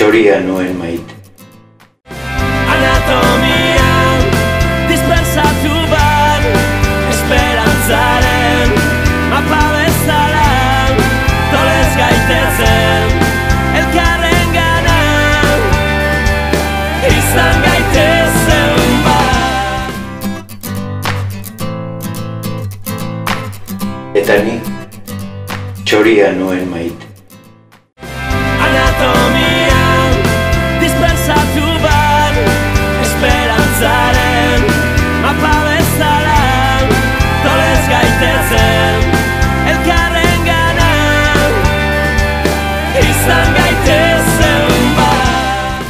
txoria nuen maite. Anatomian dispersatu bat esperantzaren mapa bezala tolez gaitezen elkarren gana izan gaitezen bat. Eta ni txoria nuen maite. Anatomian dispersatu bat esperantzaren mapa bezala tolez gaitezen elkarren gana izan gaitezen bat.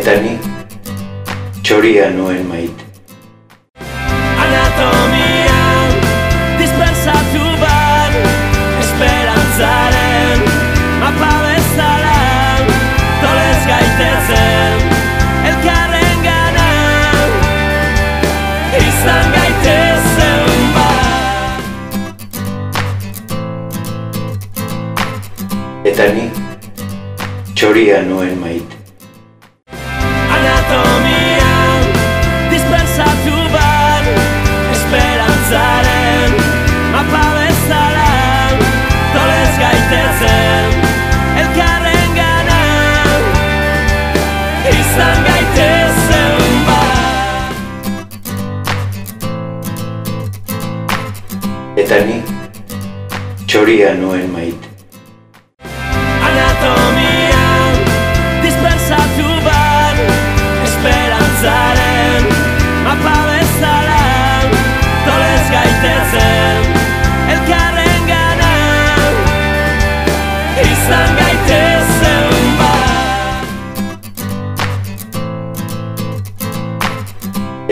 Eta ni txoria nuen maite. Anatomian dispersatu bat esperantzaren mapa bezala tolez gaitezen elkarren gana izan gaitezen bat. Eta ni txoria nuen maite. Anatomian dispersatu bat esperantzaren mapa bezala tolez gaitezen elkarren gana izan gaitezen bat. Eta ni txoria nuen maite. Anatomian dispersatu bat esperantzaren mapa bezala tolez gaitezen elkarren gana izan gaitezen bat.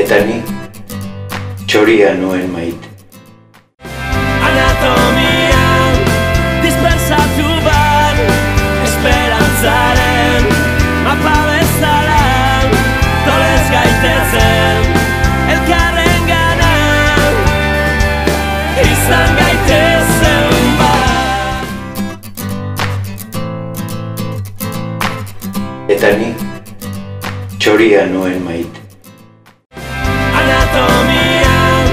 Eta ni txoria nuen maite. Anatomian dispersatu bat esperantzaren mapa bezala tolez gaitezen elkarren gana izan gaitezen bat. Eta ni txoria nuen maite. Anatomian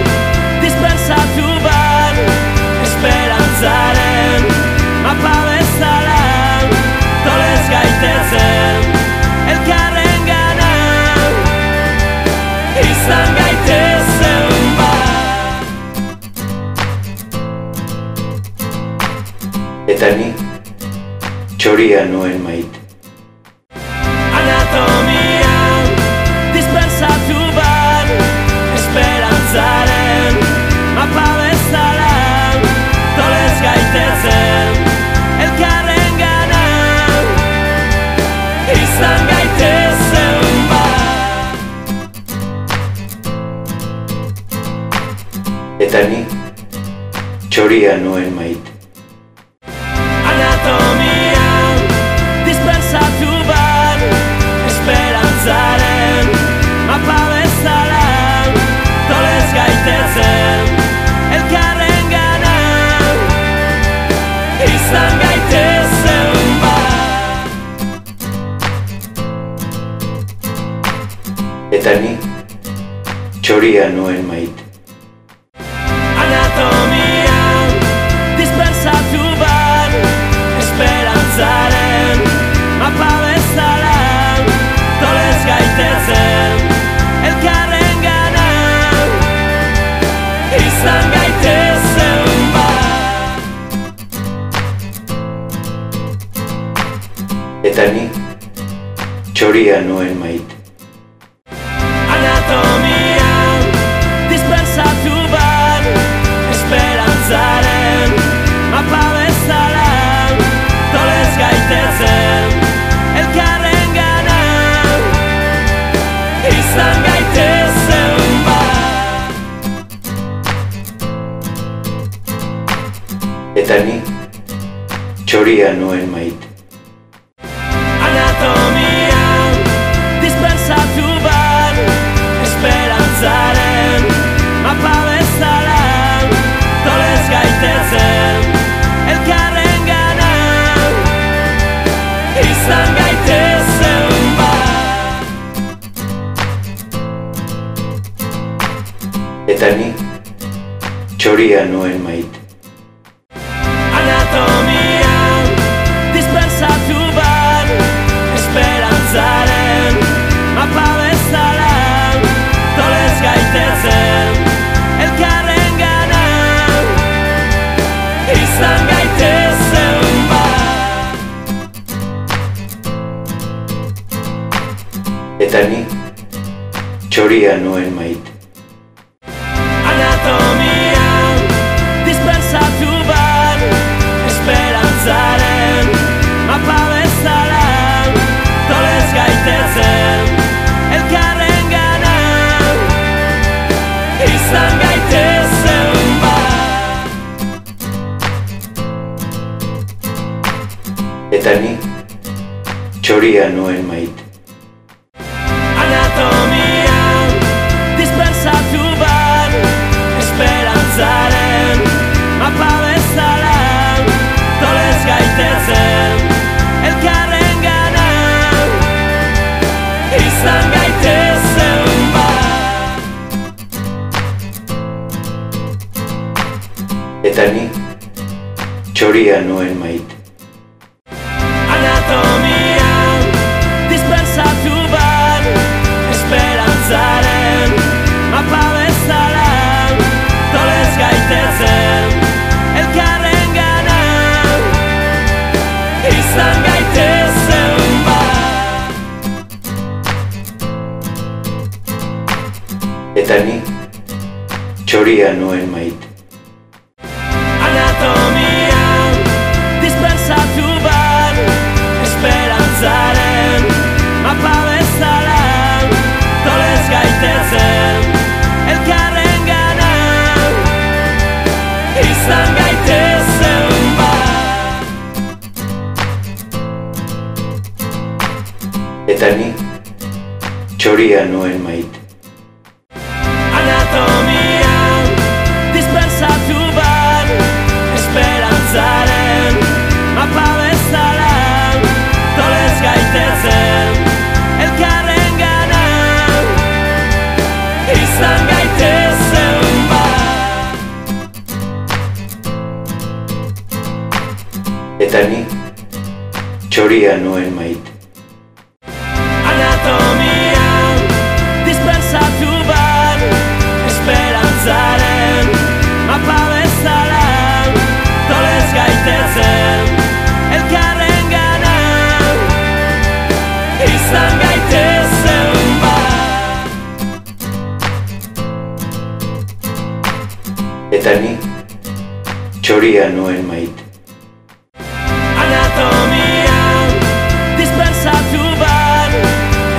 dispersatu bat esperantzaren mapa bezala tolez gaitezen elkarren gana izan gaitezen bat. Eta ni txoria nuen maite. Anatomian dispersatu bat esperantzaren mapa bezala tolez gaitezen elkarren gana izan gaitezen bat. Eta ni txoria nuen maite. Anatomian dispersatu bat esperantzaren mapa bezala tolez gaitezen elkarren gana izan gaitezen bat. Eta ni txoria nuen maite. Anatomian dispersatu bat esperantzaren mapa bezala tolez gaitezen elkarren gana izan gaitezen bat. Eta ni txoria nuen maite. Anatomian dispersatu bat esperantzaren mapa bezala tolez gaitezen elkarren gana izan gaitezen bat. Eta ni txoria nuen maite. Anatomian dispersatu bat esperantzaren mapa bezala tolez gaitezen elkarren gana txoria nuen maite. Anatomian dispersatu bat esperantzaren mapa bezala tolez gaitezen elkarren gana izan gaitezen bat. Eta ni txoria nuen maite. Anatomian dispersatu bat esperantzaren mapa bezala tolez gaitezen elkarren gana izan gaitezen bat. Eta ni txoria nuen maite. Anatomian dispersatu bat esperantzaren mapa bezala tolez gaitezen elkarren gana izan gaitezen bat. Eta ni txoria nuen maite. Anatomian dispersatu bat esperantzaren mapa bezala tolez gaitezen elkarren gana izan gaitezen bat. Eta ni txoria nuen maite. Anatomian dispersatu bat esperantzaren mapa bezala tolez gaitezen elkarren gana izan gaitezen bat. Eta ni txoria nuen maite. Anatomian dispersatu bat esperantzaren mapa bezala tolez gaitezen elkarren gana izan gaitezen bat. Eta ni txoria nuen maite. Anatomian dispersatu bat esperantzaren mapa bezala tolez gaitezen elkarren gana izan gaitezen bat. Eta ni txoria nuen maite. Anatomian dispersatu bat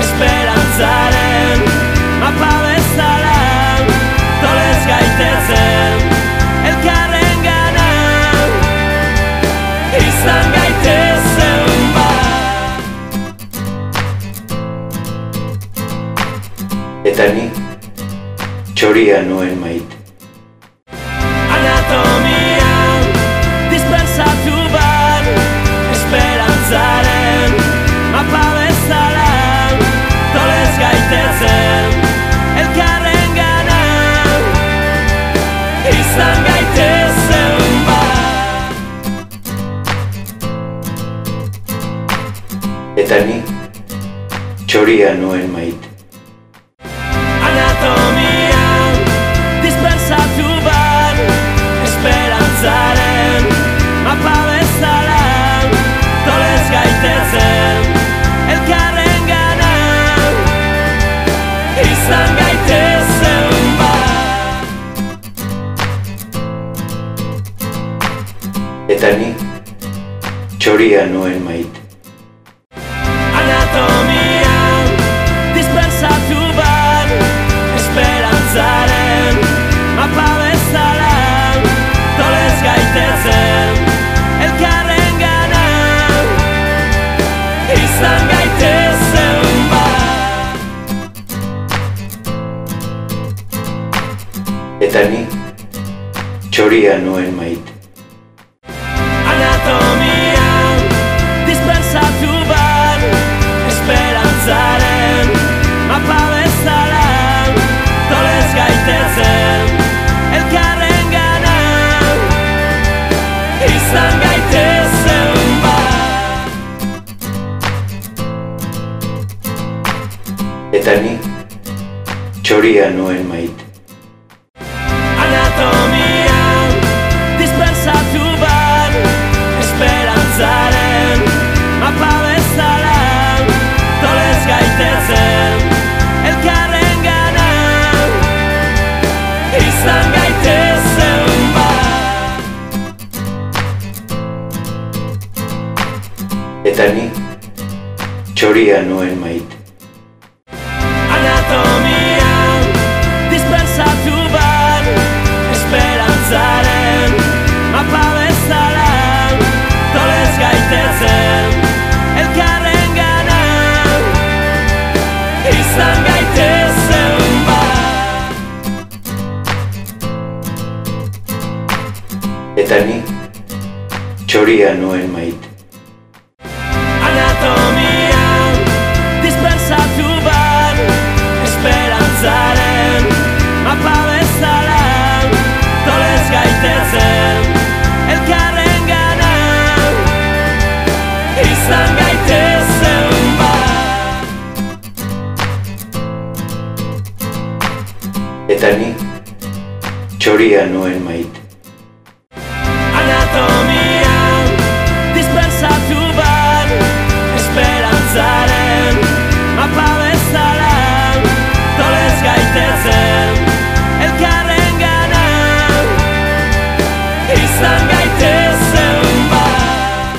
esperantzaren mapa bezala tolez gaitezen elkarren gana izan gaitezen bat. Eta ni txoria nuen maite. Anatomian dispersatu bat esperantzaren mapa bezala tolez gaitezen elkarren gana izan gaitezen bat. Eta ni txoria nuen maite. Anatomian dispersatu bat esperantzaren mapa bezala tolez gaitezen elkarren gana izan gaitezen bat. Eta ni txoria nuen maite. Anatomian dispersatu bat esperantzaren mapa bezala tolez gaitezen elkarren gana izan gaitezen bat. Eta ni txoria nuen maite. Anatomian dispersatu bat esperantzaren mapa bezala tolez gaitezen elkarren gana Eta ni txoria nuen maite. Anatomian dispersatu bat esperantzaren mapa bezala tolez gaitezen elkarren gana izan gaitezen bat. Eta ni txoria nuen maite. Anatomian dispersatu bat esperantzaren mapa bezala tolez gaitezen elkarren gana izan gaitezen bat. Eta ni txoria nuen maite. Anatomian dispersatu bat esperantzaren mapa bezala tolez gaitezen elkarren gana izan gaitezen bat. Eta ni txoria nuen maite. Anatomian dispersatu bat esperantzaren mapa bezala tolez gaitezen elkarren gana izan gaitezen bat.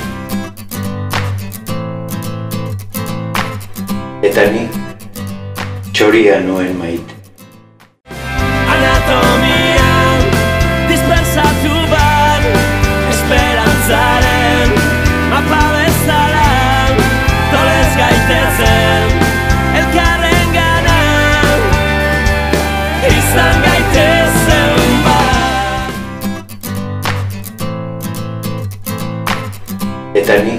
Eta ni txoria nuen maite. Anatomian dispersatu bat esperantzaren mapa bezala tolez gaitezen elkarren gana izan gaitezen bat. Eta ni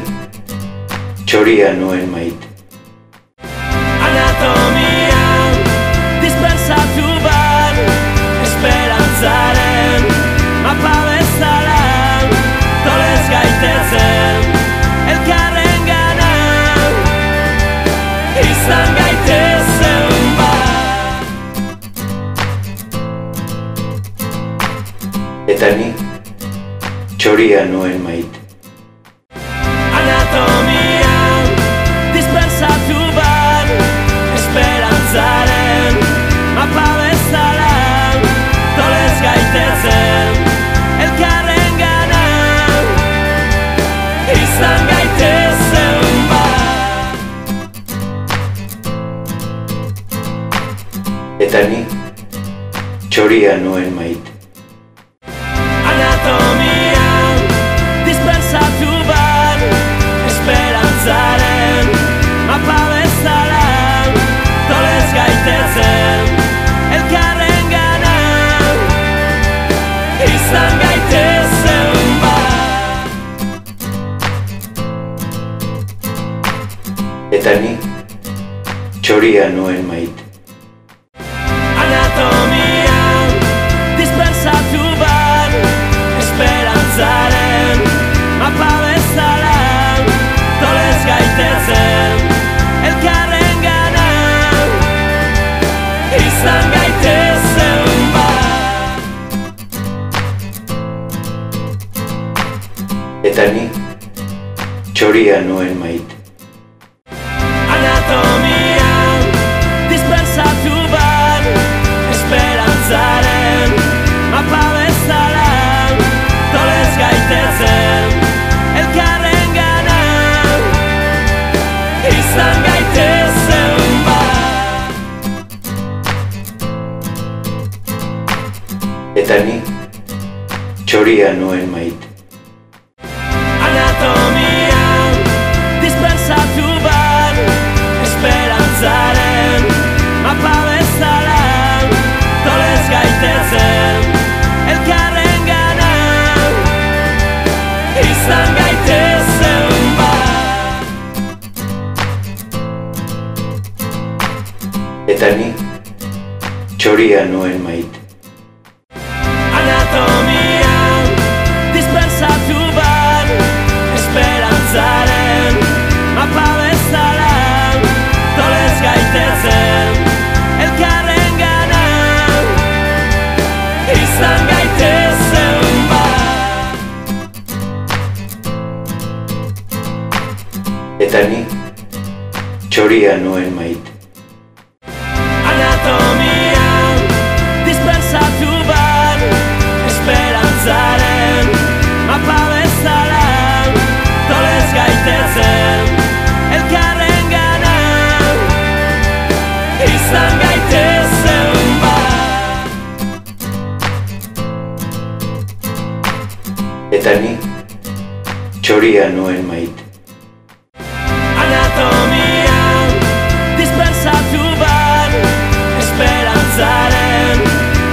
txoria nuen maite. Anatomian dispersatu bat esperantzaren mapa bezala tolez gaitezen elkarren gana izan gaitezen bat. Eta ni txoria nuen maite. Anatomian dispersatu bat esperantzaren mapa bezala tolez gaitezen elkarren gana izan gaitezen bat. Eta ni txoria nuen maite. Anatomian dispersatu bat esperantzaren mapa bezala tolez gaitezen elkarren gana izan gaitezen bat. Eta ni txoria nuen maite. Anatomian dispersatu bat esperantzaren mapa bezala tolez gaitezen elkarren gana izan gaitezen bat. Eta ni txoria nuen maite. Anatomian dispersatu bat esperantzaren mapa bezala tolez gaitezen elkarren gana izan gaitezen bat. Eta ni txoria nuen maite. Anatomian dispersatu bat esperantzaren mapa bezala tolez gaitezen elkarren gana izan gaitezen bat. Eta ni txoria nuen maite. Anatomian dispersatu bat esperantzaren mapa bezala tolez gaitezen txoria nuen maite. Anatomian dispersatu bat esperantzaren mapa bezala tolez gaitezen elkarren gana izan gaitezen bat. Eta ni txoria nuen maite. Anatomian dispersatu bat esperantzaren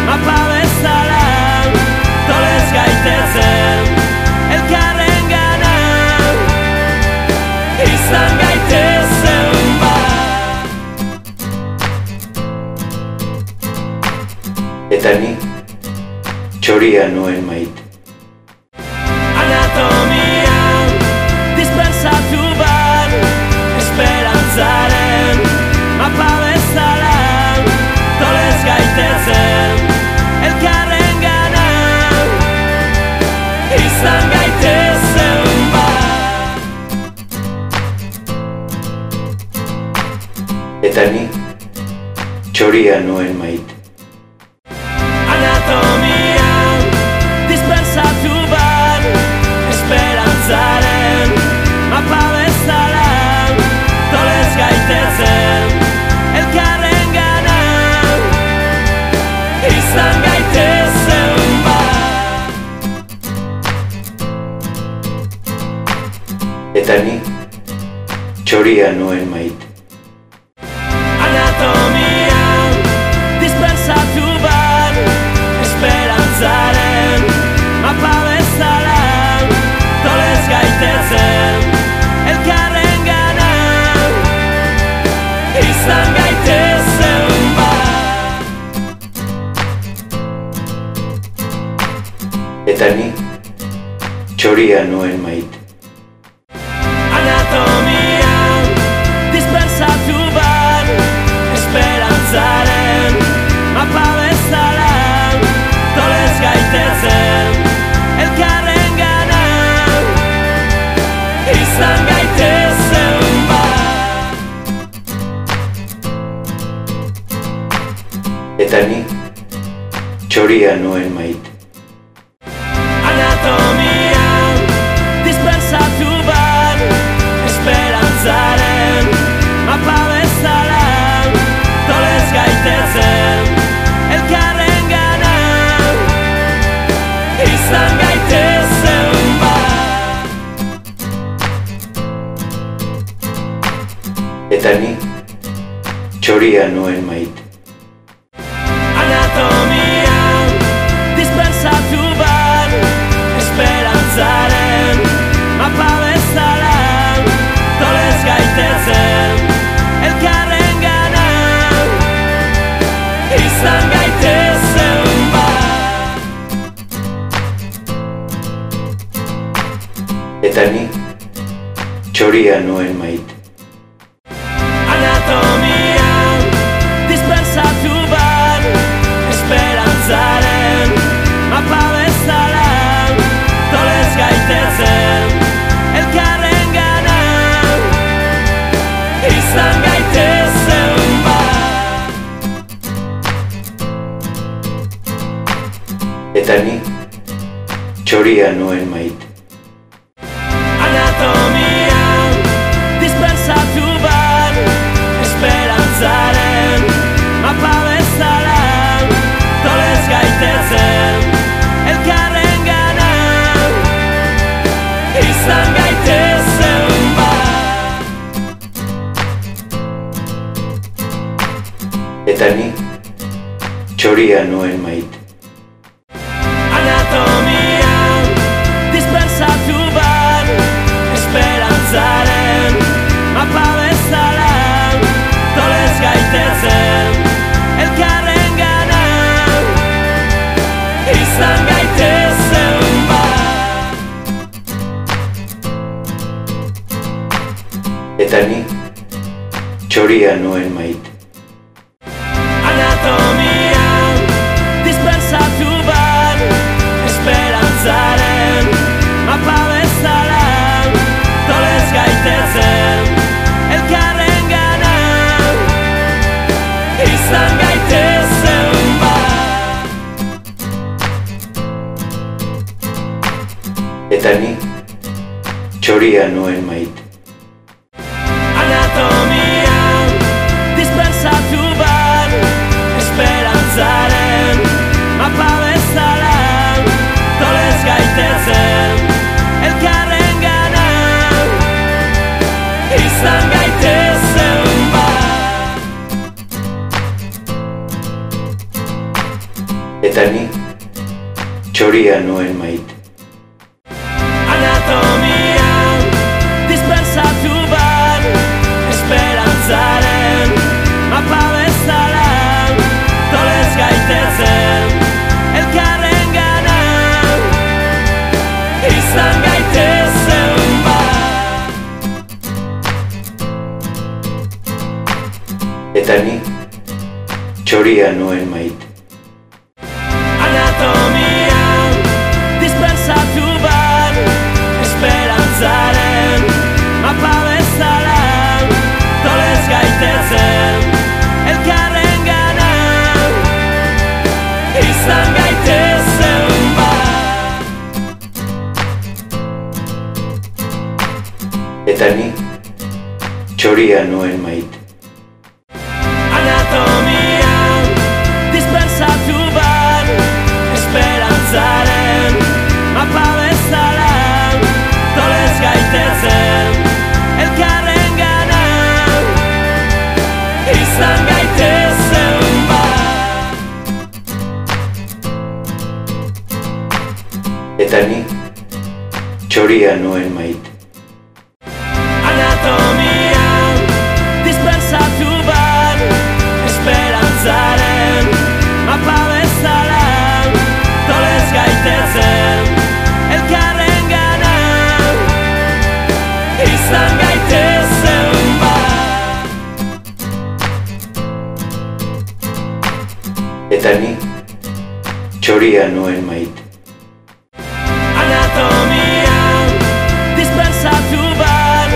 mapa bezala tolez gaitezen elkarren gana izan gaitezen bat. Eta ni txoria nuen maite. Anatomian dispersatu bat esperantzaren mapa bezala tolez gaitezen elkarren gana izan gaitezen bat. Eta ni txoria nuen maite. Anatomian dispersatu bat esperantzaren mapa bezala tolez gaitezen elkarren gana izan gaitezen bat. Eta ni txoria nuen maite. Anatomian dispersatu bat esperantzaren mapa bezala tolez gaitezen elkarren gana izan gaitezen bat. Eta ni txoria nuen maite. Anatomian dispersatu bat esperantzaren mapa bezala tolez gaitezen elkarren gana izan gaitezen bat. Eta ni txoria nuen maite. Anatomian dispersatu bat esperantzaren mapa bezala tolez gaitezen elkarren gana izan gaitezen bat. Eta ni txoria nuen maite. Anatomian dispersatu bat esperantzaren mapa bezala tolez gaitezen elkarren gana izan gaitezen bat. Eta ni txoria nuen maite. Anatomian dispersatu bat esperantzaren mapa bezala tolez gaitezen elkarren gana izan gaitezen bat. Eta ni txoria nuen maite. Anatomian dispersatu bat esperantzaren mapa bezala tolez gaitezen elkarren gana izan gaitezen bat. Eta ni txoria nuen maite. Anatomian dispersatu bat esperantzaren mapa bezala tolez gaitezen elkarren gana izan gaitezen bat. Eta ni txoria nuen maite. Anatomian dispersatu bat esperantzaren mapa bezala tolez gaitezen elkarren gana txoria nuen maite. Anatomian dispersatu bat esperantzaren mapa bezala tolez gaitezen elkarren gana izan gaitezen bat. Eta ni txoria nuen maite. Anatomian dispersatu bat esperantzaren mapa bezala tolez gaitezen elkarren gana izan gaitezen bat. Eta ni txoria nuen maite. Anatomian dispersatu bat esperantzaren mapa bezala tolez gaitezen elkarren gana izan gaitezen bat. Eta ni txoria nuen maite. Anatomian dispersatu bat esperantzaren mapa bezala tolez gaitezen elkarren gana izan gaitezen bat. Eta ni txoria nuen maite. Anatomian dispersatu bat esperantzaren mapa bezala tolez gaitezen elkarren gana izan gaitezen bat. Eta ni txoria nuen maite. Anatomian dispersatu bat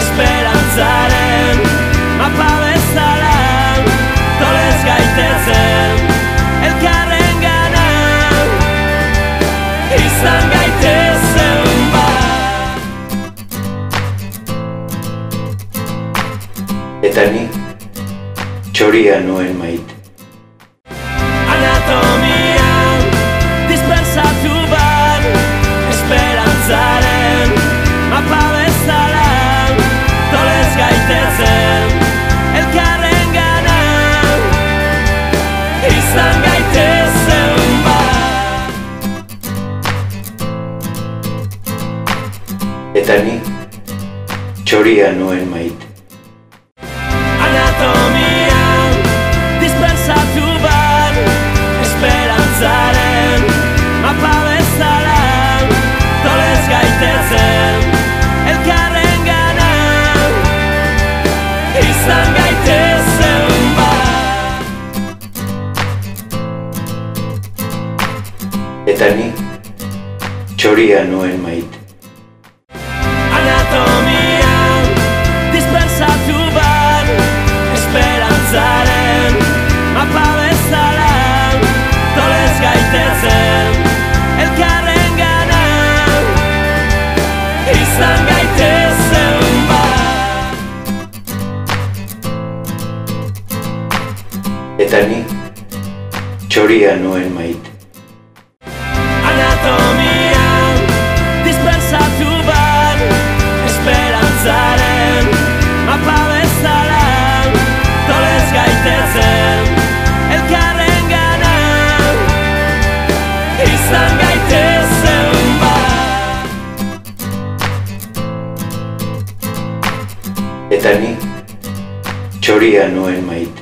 esperantzaren mapa bezala tolez gaitezen elkarren gana izan gaitezen bat. Eta ni txoria nuen maite. Anatomian dispersatu bat esperantzaren mapa bezala tolez gaitezen elkarren gana izan gaitezen bat. Eta ni txoria nuen maite. Anatomian dispersatu bat esperantzaren mapa bezala tolez gaitezen elkarren gana izan gaitezen bat. Eta ni txoria nuen maite. Anatomian dispersatu bat esperantzaren mapa bezala tolez gaitezen elkarren gana izan gaitezen bat. Eta ni txoria nuen maite. Anatomian dispersatu bat esperantzaren mapa bezala tolez gaitezen elkarren gana izan gaitezen bat. Eta ni txoria nuen maite.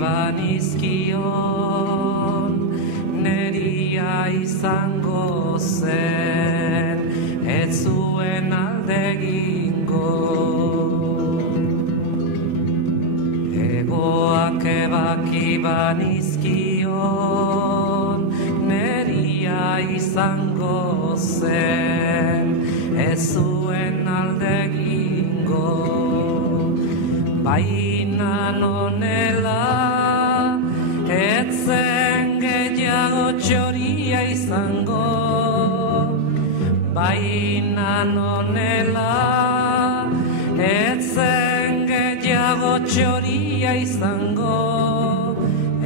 banizkion neria izango zen ez zuen alde egingo egoak ebaki banizkion neria izango zen ez zuen alde egingo baina nonela etzen gehiago txoria izango baina nonela etzen gehiago txoria izango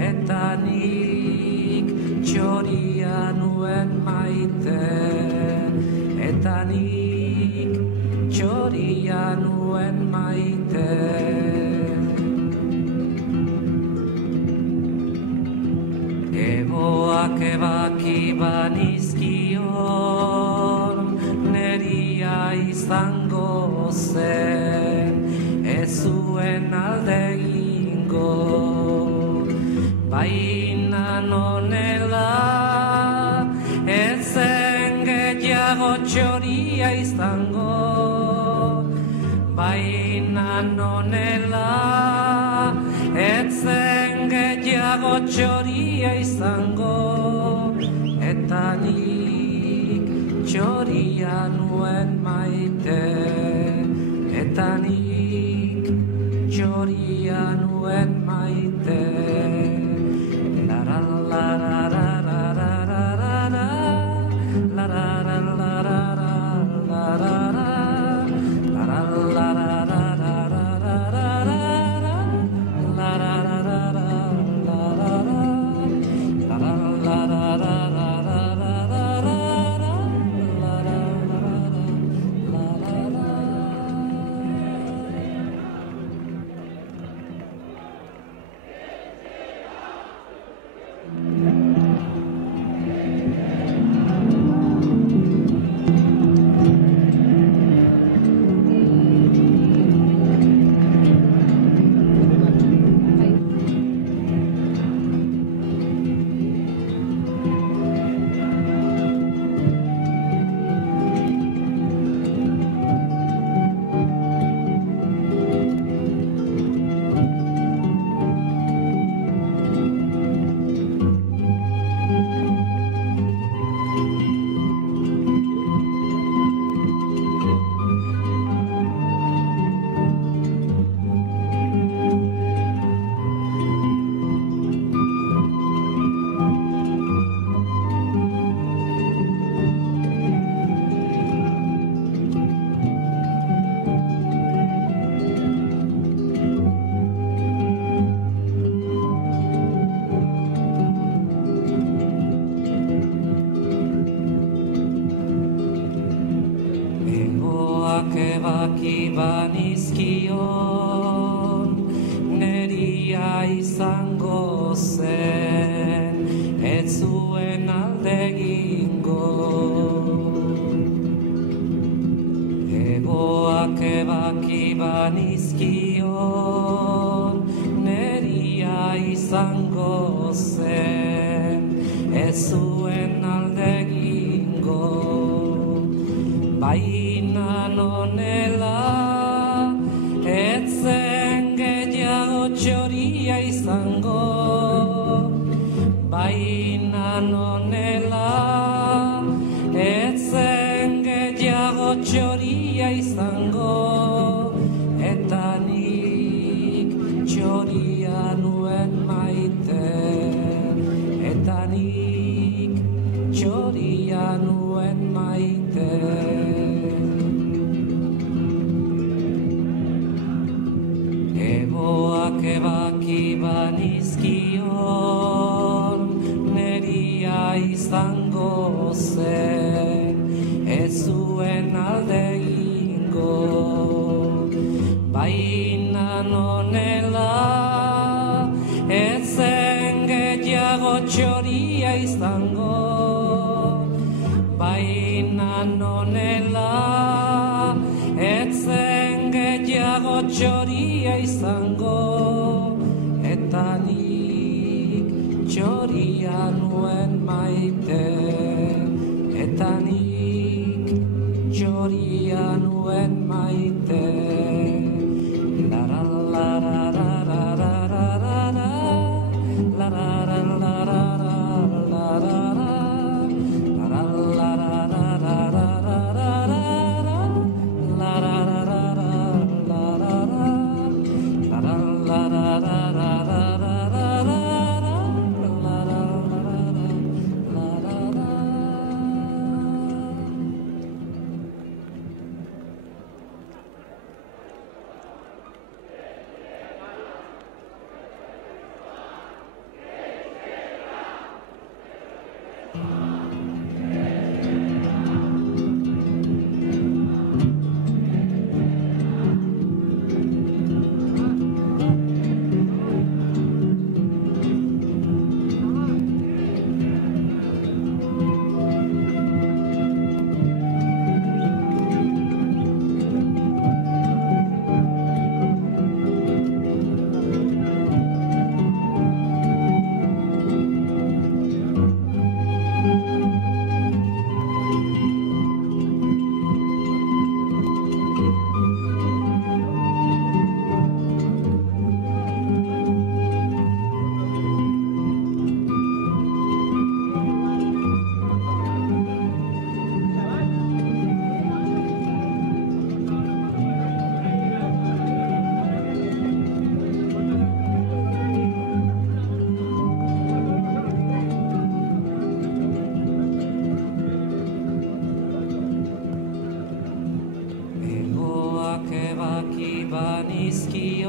eta nik txoria nuen maite eta nik txoria nuen maite egoak ebaki banizkion neria izango zen ez zuen alde egingo baina nonela etzen gehiago txoria izango baina nonela etzen gehiago txoria izango eta nik txoria nuen maite eta nik txoria nuen maite banizkion neria izango zen ez zuen alde egingo baina nonela ez zen gehiago txoria izango baina nonela ez zen gehiago txoria izango eta nik txoria nuen maite eta nik txoria nuen maite Egoak ebaki banizkion neria izango zen ez zuen alde egingo baina nonela ez zen gehiago txoria izango baina nonela ez zen gehiago txoria izango eta nik txoria nuen maite eta nik txoria nuen maite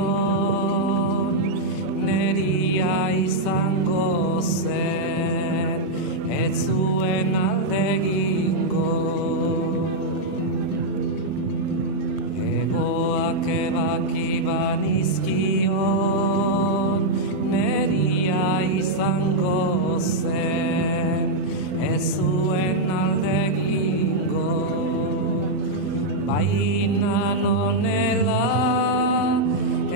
banizkion neria izango zen ez zuen alde egingo egoak ebaki banizkion neria izango zen ez zuen alde egingo baina nonela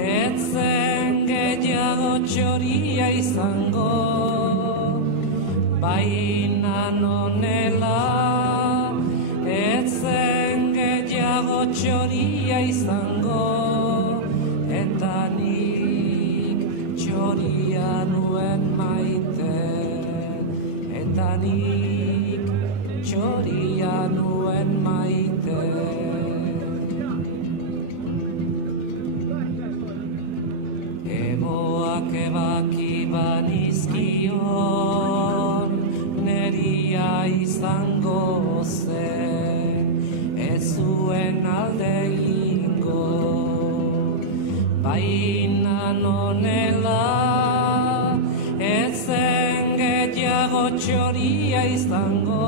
ez zen gehiago txoria izango baina nonela ez zen gehiago txoria izango eta nik txoria nuen maite eta nik txoria nuen maite Egoak ebaki banizkion neria izango zen ez zuen alde egingo baina nonela ez zen gehiago txoria izango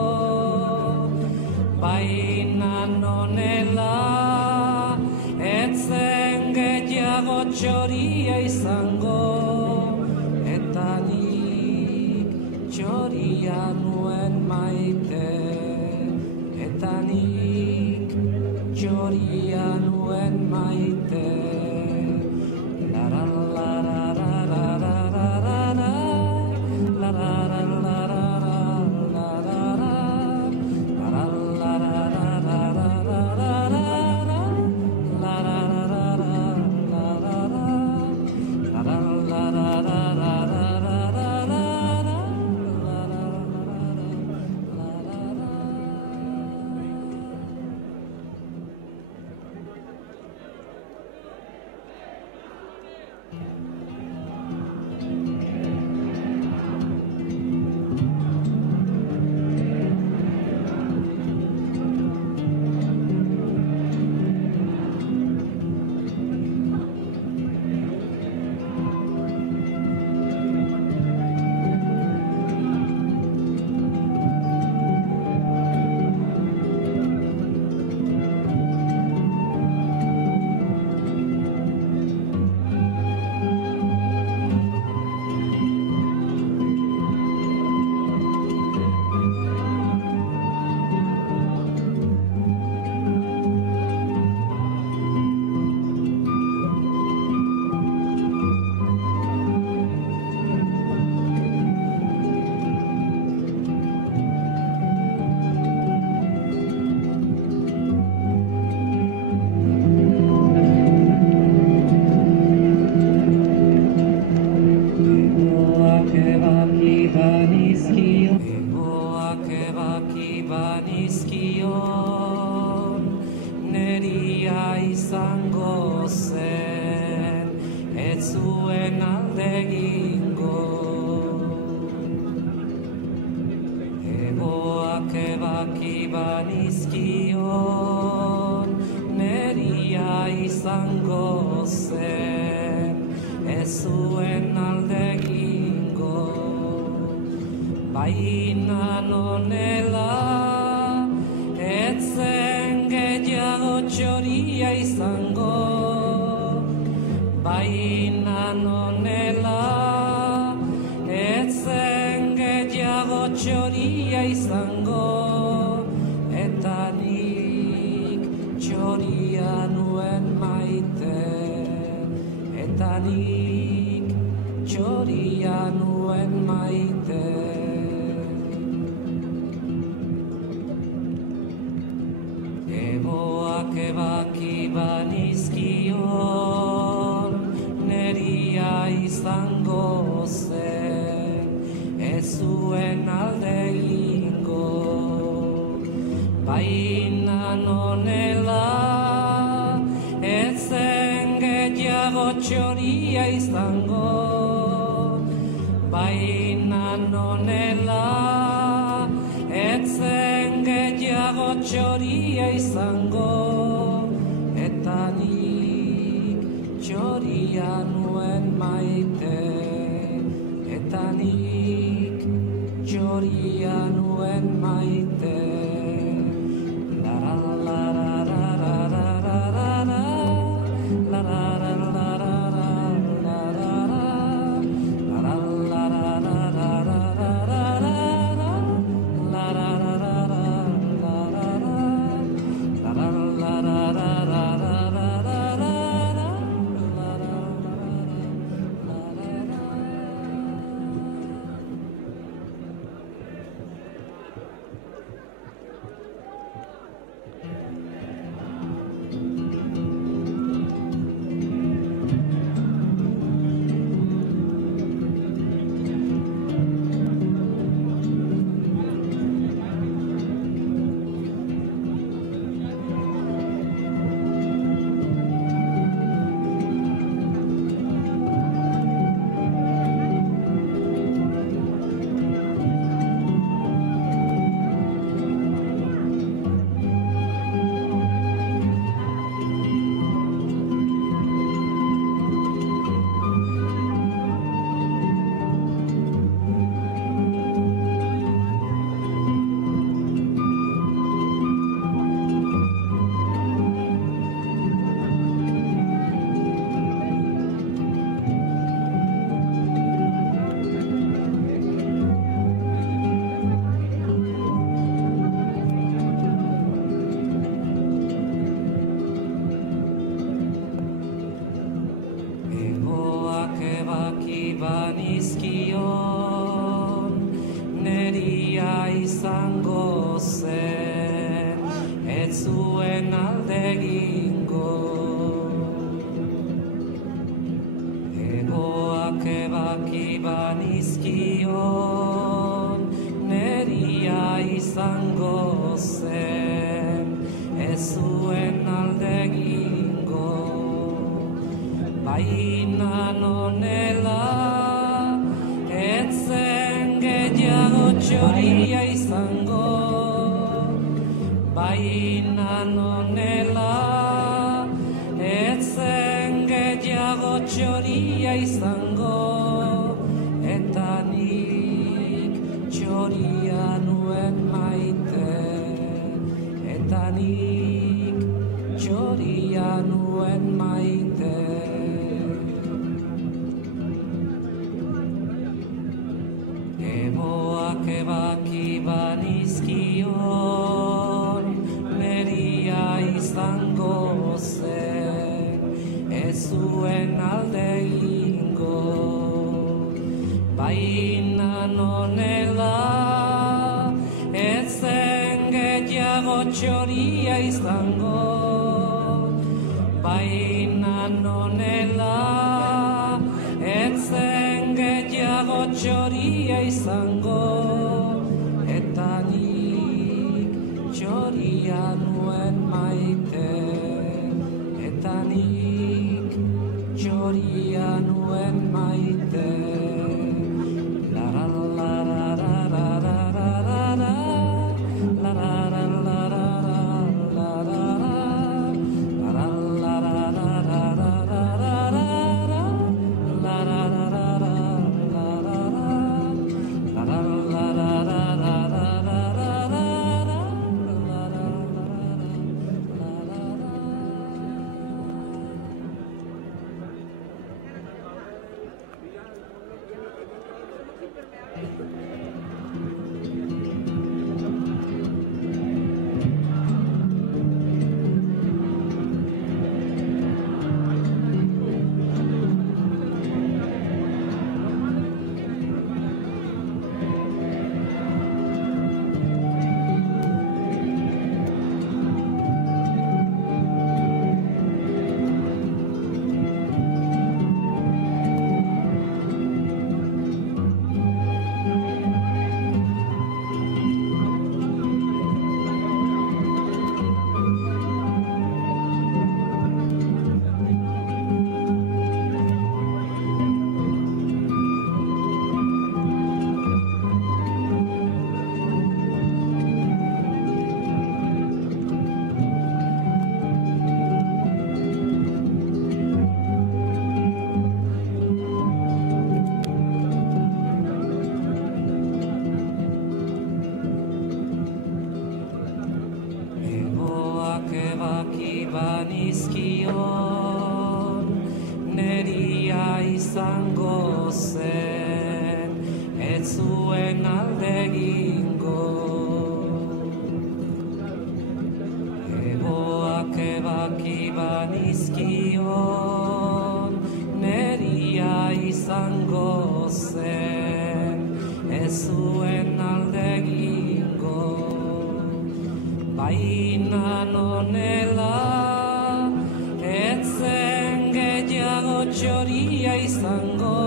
baina nonela ez zen gehiago txoria izango eta nik txoria nuen maite eta nik txoria nuen maite izango zen, ez zuen alde egingo. Baina nonela, ez zen gehiago txoria izango. Baina nonela, ez zen gehiago txoria izango. Eta nik txoria nuen maite, eta nik txoria nuen maite. Egoak ebaki banizkion, neria izango zen, ez zuen alde egingo. Baina nonela, ez zen gehiago txoria izango. Baina nonela, ez zen gehiago txoria izango. Eta nik txoria nuen maite, eta nik txoria nuen maite. Banizkion, neria izango zen, ez zuen alde egingo. Egoak ebaki banizkion, neria izango zen, ez zuen alde egingo. Baina nonela, ez zen gehiago txoria izango. Baina nonela, ez zen gehiago txoria izango. Eta nik txoria nuen maite, eta nik txoria nuen maite. Egoak ebaki banizkion, neria izango zen, ez zuen alde egingo. Baina nonela, ez zen gehiago txoria izango. Baina nonela, ez zen gehiago txoria izango. Eta nik txoria nuen maite, eta nik txoria nuen maite. La izango zen, ez zuen alde egingo. Egoak ebaki banizkion, neria izango zen, ez zuen alde egingo. Baina nonela, ez zen gehiago txoria izango.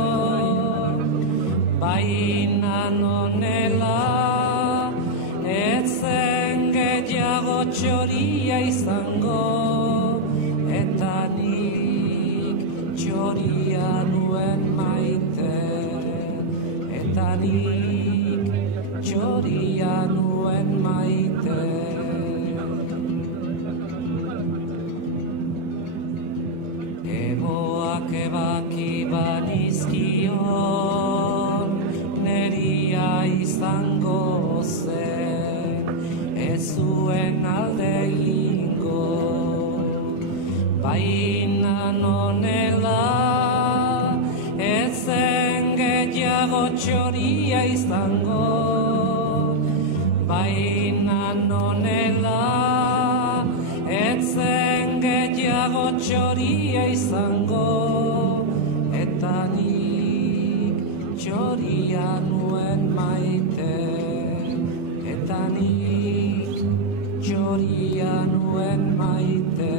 Baina nonela, ez zen gehiago txoria izango. Eta nik txoria nuen maite. Eta nik txoria nuen maite. Egoak ebaki banizkion, neria izango zen, ez zuen alde egingo. Baina nonela, ez zen gehiago txoria izango. Baina nonela, ez zen gehiago txoria izango. Eta nik txoria nuen maite. Eta nik txoria nuen maite.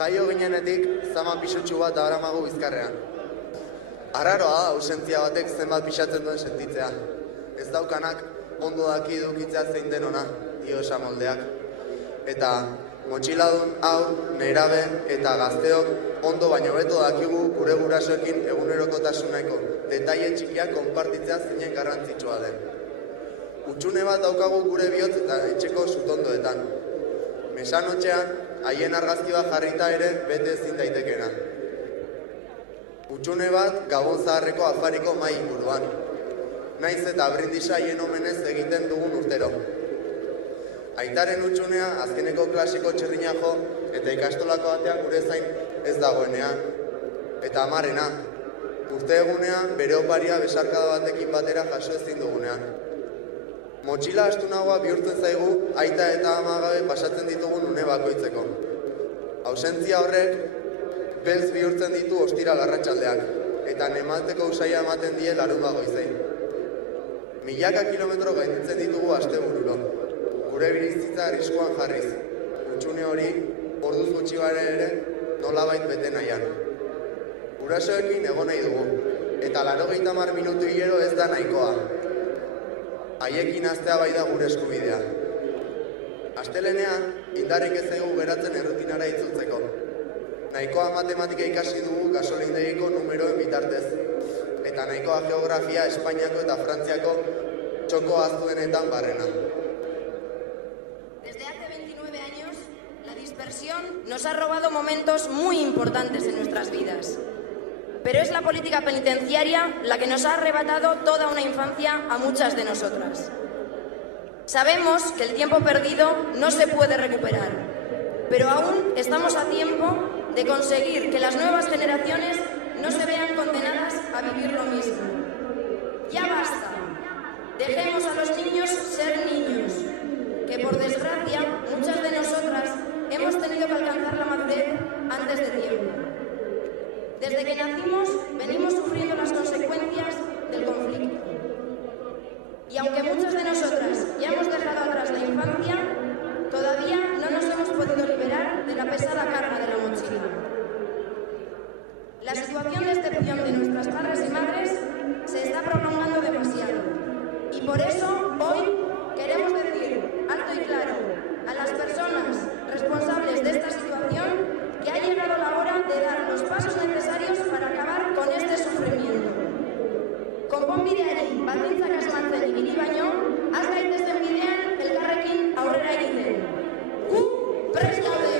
Jaio ginenetik zama pisutsu bat daramagu bizkarrean. Arraroa da ausentzia batek zenbat pisatzen duen sentitzea. Ez daukanak ondo daki edukitzea zein den ona, dio esamoldeak. Eta motxiladun hau, nerabe eta gazteok ondo baino beto dakigu gure gurasoekin egunerokotasuneko detaile txikiak konpartitzea zinen garrantzitsua den. Hutsune bat daukagu gure bihotz eta etxeko sutondoetan. Mesanotxean, haien argazki bat jarrita ere bete ezin daitekena. Hutsune bat Gabon zaharreko afariko mahai inguruan. Naiz eta brindisa haien omenez egiten dugun urtero. Aitaren hutsunea azkeneko klasiko txirrina jo eta ikastolako batean gure zain ez dagoenean. Eta amarena, urte egunean bere oparia besarkada batekin batera jaso ezin dugunean. Motxila astunagoa bihurtzen zaigu aita eta ama gabe pasatzen ditugun une bakoitzeko. Ausentzia horrek beltz bihurtzen ditu ostiral arratsaldeak eta nemalteko usaia ematen die larunbat goizean. Milaka kilometro gainditzen ditugu astebururo, gure bizitza arriskuan jarriz. Hutsune hori orduz gutxi bare ere nolabait bete nahian. Gurasoekin egon nahi dugu, eta 90 minutu hilero ez da nahikoa. Haiekin hastea bai da gure eskubidea. Astelenean, indarrik ez zaigu geratzen errutinara itzultzeko. Nahikoa matematika ikasi dugu gasolindegiko numeroen bitartez. Eta nahikoa geografia Espainiako eta Frantziako txoko aztuenetan barrena. Desde 29 años, la dispersión nos ha robado momentos muy importantes en nuestras vidas. Pero es la política penitenciaria la que nos ha arrebatado toda una infancia a muchas de nosotras. Sabemos que el tiempo perdido no se puede recuperar, pero aún estamos a tiempo de conseguir que las nuevas generaciones no se vean condenadas a vivir lo mismo. ¡Ya basta! Dejemos a los niños ser niños, que por desgracia muchas de nosotras hemos tenido que alcanzar la madurez antes de tiempo. Desde que nacimos venimos sufriendo las consecuencias del conflicto. Y aunque muchas de nosotras ya hemos dejado atrás la infancia, todavía no nos hemos podido liberar de la pesada carga de la mochila. La situación de excepción de nuestras padres y madres se está prolongando demasiado. Y por eso hoy queremos decir alto y claro a las personas responsables de esta situación que ha llegado la hora de dar los pasos necesarios para acabar con este sufrimiento. Konponbideari baldintzak asmatzen ibili baino, has gaitezen bidean elkarrekin aurrera egiten. Gu prest gaude!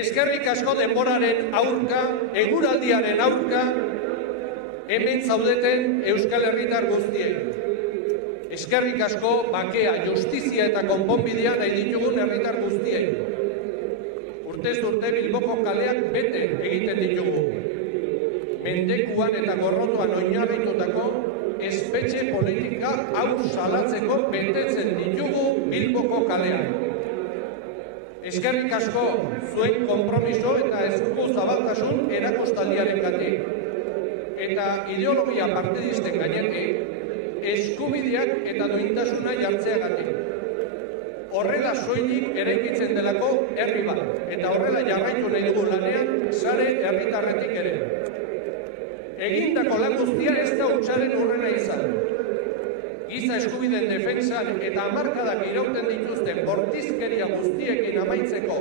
Eskerrik asko denboraren aurka, eguraldiaren aurka, hemen zaudeten Euskal Herritar guztiei. Eskerrik asko bakea, justizia eta konponbidea nahi ditugun herritar guztiei. Urtez urte Bilboko kaleak bete egiten ditugu. Mendekuan eta gorrotuan oinarritutako espetxe politika hau salatzeko betetzen ditugu Bilboko kaleak. Eskerrik asko zuen konpromiso eta eskuzabaltasun erakostaldiarengatik. Eta ideologia partidisten gainetik, eskubideak eta duintasuna jartzeagatik. Horrela soilik eraikitzen delako herri bat, eta horrela jarraitu nahi dugu lanean sare herritarretik ere. Egindako lan guztia ez da hutsaren urrena izan. Giza eskubideen defentsan eta hamarkadak irauten dituzten bortizkeria guztiekin amaitzeko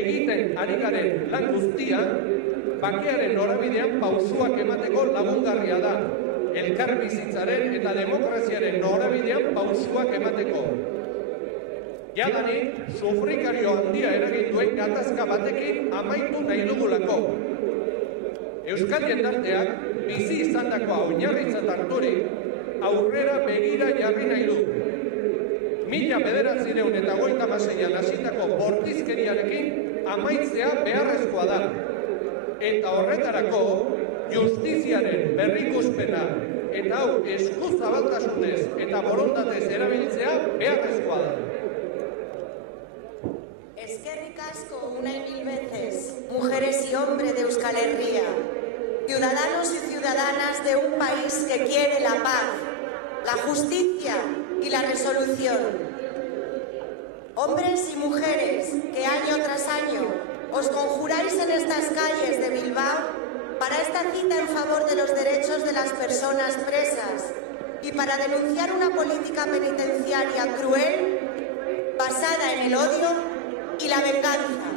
egiten ari garen lan guztia, bakearen norabidean pausuak emateko lagungarria da. Elkarbizitzaren eta demokraziaren norabidean pausuak emateko. Jadanik, sufrikario handia eragin duen gatazka batekin amaitu nahi dugulako. Euskal jendarteak bizi izandakoa oinarritzat harturik, aurrera begira jarri nahi du. 1956an hasitako bortizkeriarekin amaitzea beharrezkoa da. Eta horretarako justiziaren berrikuspena eta hau eskuzabaltasunez eta borondatez erabiltzea beharrezkoa da. Eskerrik asko una y mil veces, mujeres y hombres de Euskal Herria, ciudadanos y ciudadanas de un país que quiere la paz, la justicia y la resolución. Hombres y mujeres que año tras año os conjuráis en estas calles de Bilbao para esta cita en favor de los derechos de las personas presas y para denunciar una política penitenciaria cruel, basada en el odio y la venganza.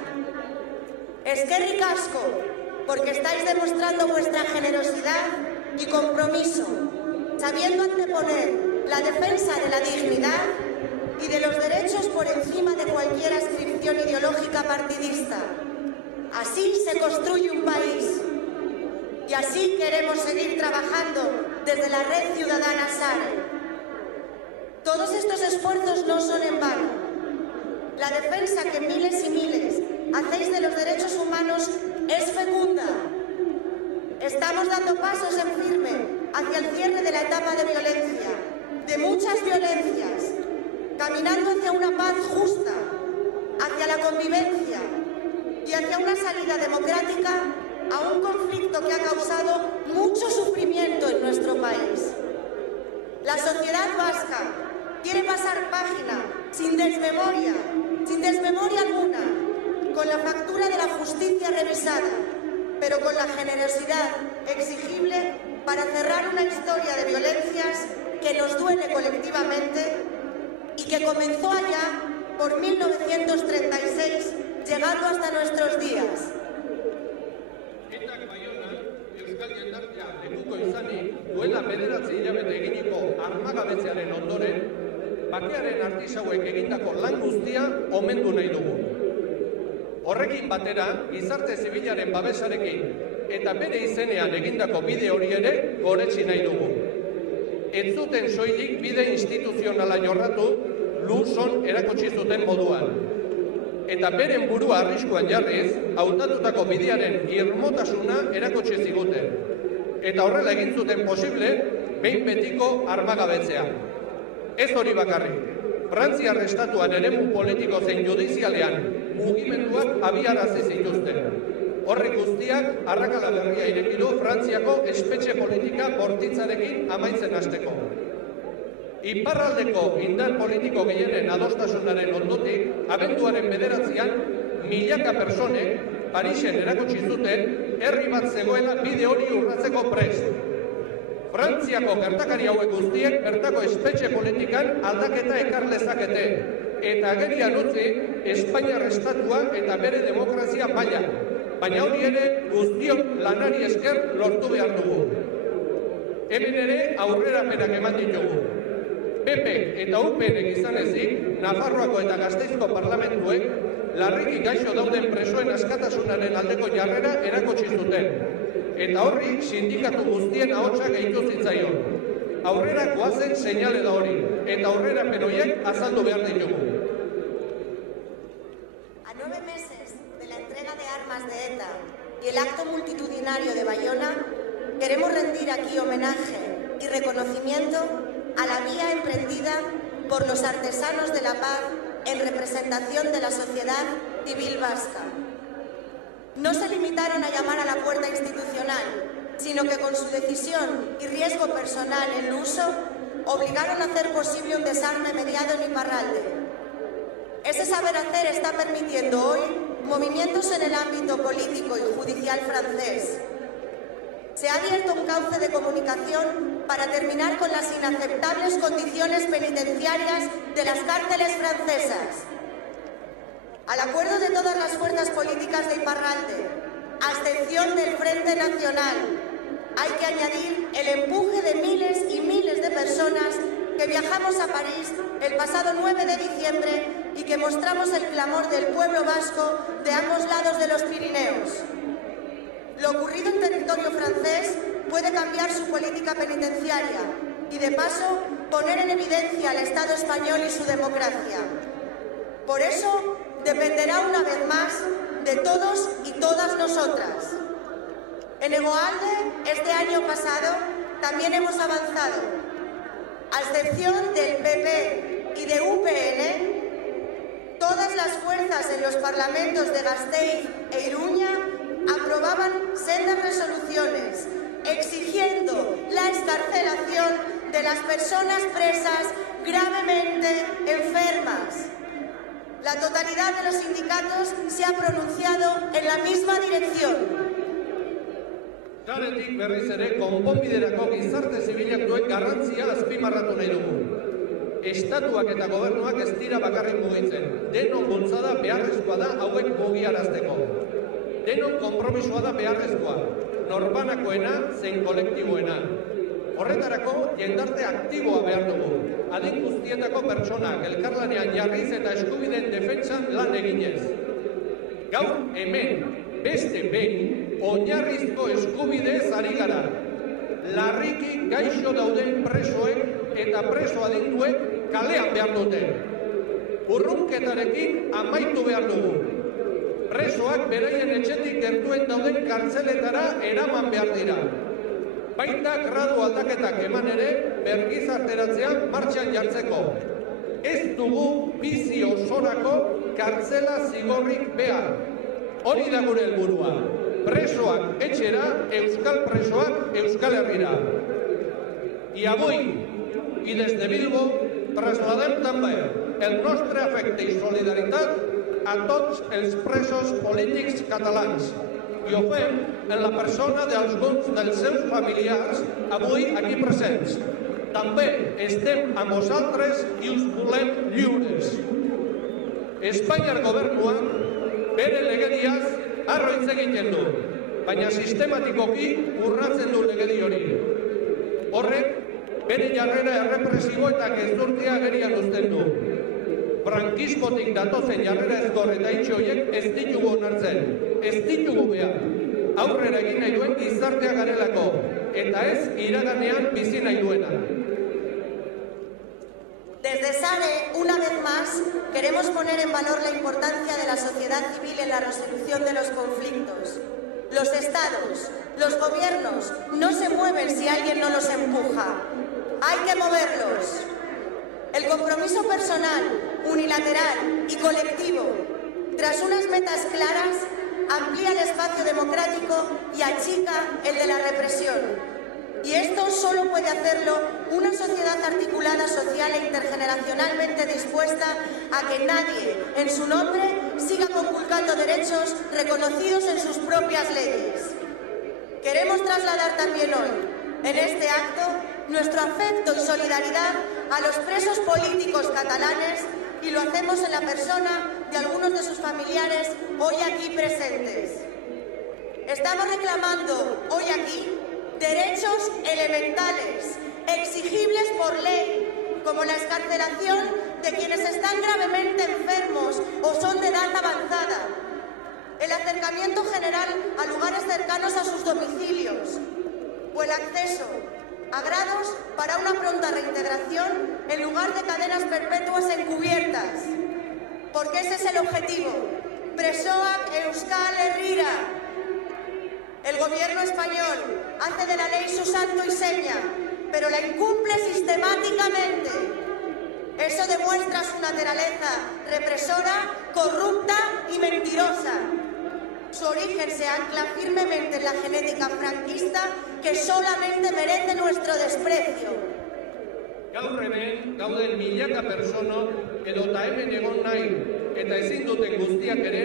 Eskerrik asko, porque estáis demostrando vuestra generosidad y compromiso, sabiendo anteponer la defensa de la dignidad y de los derechos por encima de cualquier adscripción ideológica partidista. Así se construye un país. Y así queremos seguir trabajando desde la Red Ciudadana SARE. Todos estos esfuerzos no son en vano. La defensa que miles y miles hacéis de los derechos humanos es fecunda. Estamos dando pasos en firme hacia el cierre de la etapa de violencia, de muchas violencias, caminando hacia una paz justa, hacia la convivencia y hacia una salida democrática a un conflicto que ha causado mucho sufrimiento en nuestro país. La sociedad vasca quiere pasar página sin desmemoria alguna, con la factura de la justicia revisada, pero con la generosidad exigible para cerrar una historia de violencias que nos duele colectivamente y que comenzó allá por 1936, llegando hasta nuestros días. Etak Baionan, Euskal Jendartea lekuko izanik, duela 9 hilabete eginiko armagabetzearen ondoren, bakearen artisauek egindako lan guztia omendu nahi dugu. Horrekin batera, gizarte zibilaren babesarekin eta bere izenean egindako bide hori ere goretsi nahi dugu. Ez zuten soilik bide instituzionala jorratu, Luzon erakutsi zuten moduan. Eta beren burua arriskuan jarriz, hautatutako bidearen irmotasuna erakutsi ziguten. Eta horrela egin zuten posible, behin betiko armagabetzea. Ez hori bakarrik, Frantziar estatuan eremu politiko zein judizialean mugimenduak abiarazi zituzten. Horrek guztiak arrakala berria ireki du Frantziako espetxe politika bortitzarekin amaitzen hasteko. Iparraldeko indar politiko gehienen adostasunaren ondotik, abenduaren 9an, milaka personek Parisen erakutsi zuten herri bat zegoela bide hori urratzeko prest. Frantziako gertakari hauek guztiek bertako espetxe politikan aldaketa ekar lezakete, eta agerian utzi Espainiar estatua eta bere demokrazia maila, baina hori ere guztion lanari esker lortu behar dugu. Hemen ere aurrerapenak eman ditugu. PP eta UPNek izan ezik, Nafarroako eta Gasteizko parlamentuek larriki gaixo dauden presoen askatasunaren aldeko jarrera erakutsi zuten. Eta horri sindikatu guztien ahotsa gehitu zitzaion. Aurrera goazen seinale da hori, eta aurrerapen horiek azaldu behar ditugu. A 9 meses de la entrega de armas de ETA y el acto multitudinario de Bayona, queremos rendir aquí homenaje y reconocimiento a la vía emprendida por los artesanos de la paz en representación de la sociedad civil vasca. No se limitaron a llamar a la puerta institucional, sino que con su decisión y riesgo personal en el uso, obligaron a hacer posible un desarme mediado en Iparralde. Ese saber hacer está permitiendo hoy movimientos en el ámbito político y judicial francés. Se ha abierto un cauce de comunicación para terminar con las inaceptables condiciones penitenciarias de las cárceles francesas. Al acuerdo de todas las fuerzas políticas de Iparralde, a excepción del Frente Nacional, hay que añadir el empuje de miles y miles de personas que viajamos a París el pasado 9 de diciembre y que mostramos el clamor del pueblo vasco de ambos lados de los Pirineos. Lo ocurrido en territorio francés puede cambiar su política penitenciaria, y de paso poner en evidencia al Estado español y su democracia. Por eso dependerá una vez más de todos y todas nosotras. En Egoalde, este año pasado, también hemos avanzado. A excepción del PP y de UPN, todas las fuerzas en los parlamentos de Gasteiz e Iruña aprobaban sendas resoluciones exigiendo la excarcelación de las personas presas gravemente enfermas. La totalidad de los sindicatos se ha pronunciado en la misma dirección. Garetik berriz ere konponbiderako gizarte zibilak duen garrantzia azpimarratu nahi dugu. Estatuak eta gobernuak ez dira bakarrik mugitzen. Denon bultzada beharrezkoa da hauek mugiarazteko. Denon konpromisoa da beharrezkoa. Norbanakoena zein kolektiboena. Horretarako jendarte aktiboa behar dugu. Adin guztietako pertsonak elkarlanean jarriz eta eskubideen defentsan lan eginez. Gaur hemen beste behin oinarrizko eskubideez ari gara. Larriki gaixo dauden presoek eta preso adinduek kalean behar dute. Urrunketarekin amaitu behar dugu. Presoak beraien etxetik gertuen dauden kartzeletara eraman behar dira. Baita gradu aldaketak eman ere bergizarteratzean martxan jartzeko. Ez dugu bizi osorako kartzela zigorrik behar. Hori da gure helburua. Presoak etxera, euskal presoak Euskal Herrira. Y avui, y desde Bilbo, trasladem també el nostre afecte i solidaritat a tots els presos polítics catalans. I ho fem en la persona d'alguns dels seus familiars avui aquí presents. També estem amb vosaltres i us volem lliures. Espainiar gobernuak bere legediaz arro hitz egiten du, baina sistematikoki urratzen du legedi hori. Horrek bere jarrera errepresibo eta gezurtia agerian uzten du. Frankismotik datozen jarrera ezkor eta itxi horiek ez ditugu onartzen, ez ditugu behar. Aurrera egin nahi duen gizartea garelako, eta ez iraganean bizi nahi duena. Desde SARE, una vez más, queremos poner en valor la importancia de la sociedad civil en la resolución de los conflictos. Los estados, los gobiernos, no se mueven si alguien no los empuja. Hay que moverlos. El compromiso personal, unilateral y colectivo, tras unas metas claras, amplía el espacio democrático y achica el de la represión. Y esto solo puede hacerlo una sociedad articulada social e intergeneracionalmente dispuesta a que nadie, en su nombre, siga conculcando derechos reconocidos en sus propias leyes. Queremos trasladar también hoy, en este acto, nuestro afecto y solidaridad a los presos políticos catalanes y lo hacemos en la persona de algunos de sus familiares hoy aquí presentes. Estamos reclamando hoy aquí derechos elementales, exigibles por ley, como la excarcelación de quienes están gravemente enfermos o son de edad avanzada, el acercamiento general a lugares cercanos a sus domicilios o el acceso a grados para una pronta reintegración en lugar de cadenas perpetuas encubiertas, porque ese es el objetivo. Presoak Euskal Herrira. El gobierno español hace de la ley su santo y seña, pero la incumple sistemáticamente. Eso demuestra su naturaleza represora, corrupta y mentirosa. Su origen se ancla firmemente en la genética franquista que solamente merece nuestro desprecio. Gaur hemen gauden milaka pertsona edota hemen egon nahi eta ezin duten guztiak ere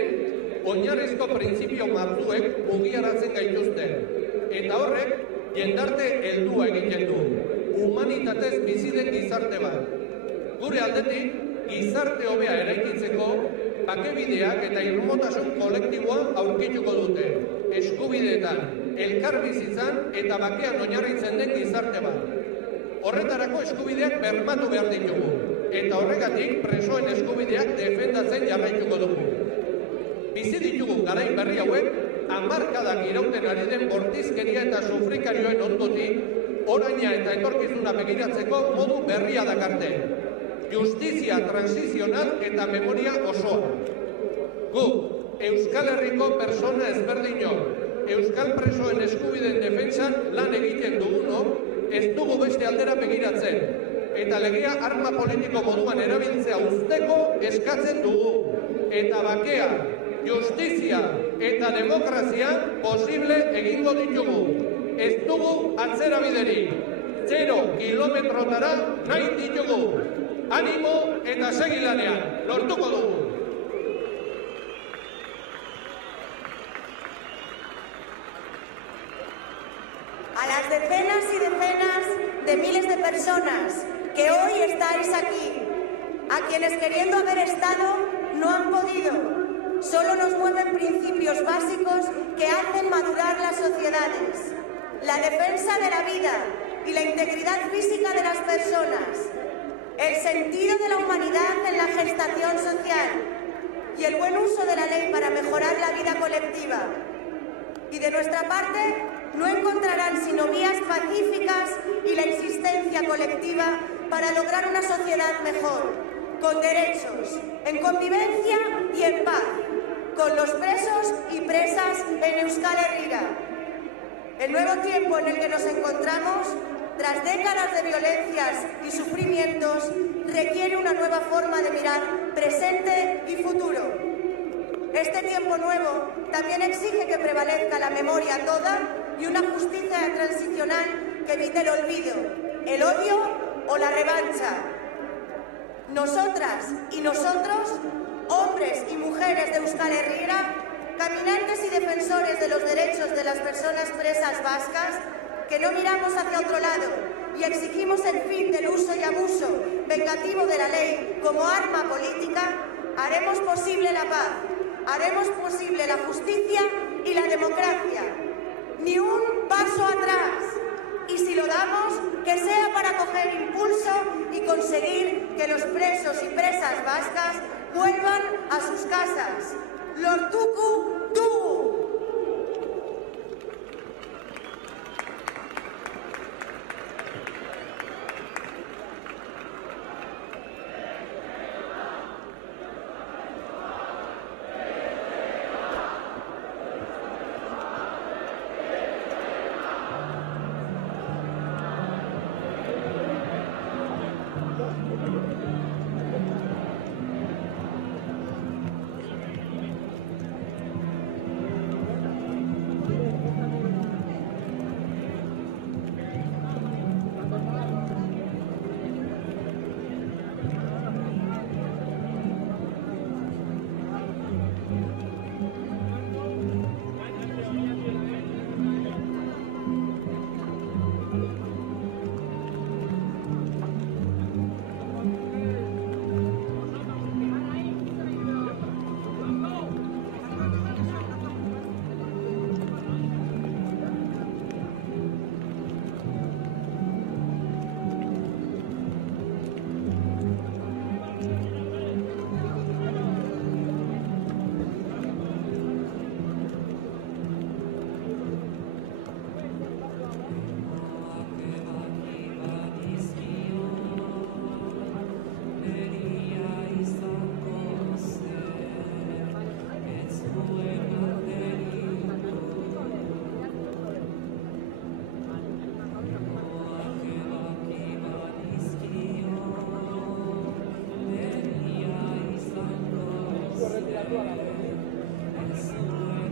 oinarrizko printzipio batzuek mugiaratzen gaituzte. Eta horrek jendarte heldua egiten du. Humanitatez bizi den gizarte bat. Gure aldetik, gizarte hobea eraikitzeko bakebideak eta irmotasun kolektiboa aurkituko dute. Eskubideetan, elkarbizitzan eta bakean oinarritzen den gizarte bat. Horretarako eskubideak bermatu behar ditugu. Eta horregatik presoen eskubideak defendatzen jarraituko dugu. Bizi ditugu garai berri hauek, hamarkadak irauten ari den bortizkeria eta sufrikarioen ondotik, oraina eta etorkizuna begiratzeko modu berria dakarte. Justizia transizional eta memoria osoa. Gu, Euskal Herriko persona ezberdinok, Euskal presoen eskubideen defentsan lan egiten dugunok, ez dugu beste aldera begiratzen. Eta legea arma politiko moduan erabiltzea uzteko eskatzen dugu. Eta bakea, justizia eta demokrazia posible egingo ditugu. Ez dugu atzera biderik. 0 kilometrotara nahi ditugu. Animo eta segilanean, lortuko dugu. A las decenas y decenas de miles de personas que hoy estáis aquí, a quienes queriendo haber estado no han podido, solo nos mueven principios básicos que hacen madurar las sociedades, la defensa de la vida y la integridad física de las personas, el sentido de la humanidad en la gestación social y el buen uso de la ley para mejorar la vida colectiva. Y de nuestra parte no encontrarán sino vías pacíficas y la existencia colectiva para lograr una sociedad mejor, con derechos, en convivencia y en paz, con los presos y presas en Euskal Herria. El nuevo tiempo en el que nos encontramos, tras décadas de violencias y sufrimientos, requiere una nueva forma de mirar presente y futuro. Este tiempo nuevo también exige que prevalezca la memoria toda y una justicia transicional que evite el olvido, el odio o la revancha. Nosotras y nosotros, hombres y mujeres de Euskal Herria, caminantes y defensores de los derechos de las personas presas vascas, que no miramos hacia otro lado y exigimos el fin del uso y abuso vengativo de la ley como arma política, haremos posible la paz, haremos posible la justicia y la democracia. Ni un paso atrás. Y si lo damos, que sea para coger impulso y conseguir que los presos y presas vascas vuelvan a sus casas. Lortuku dugu. Gracias.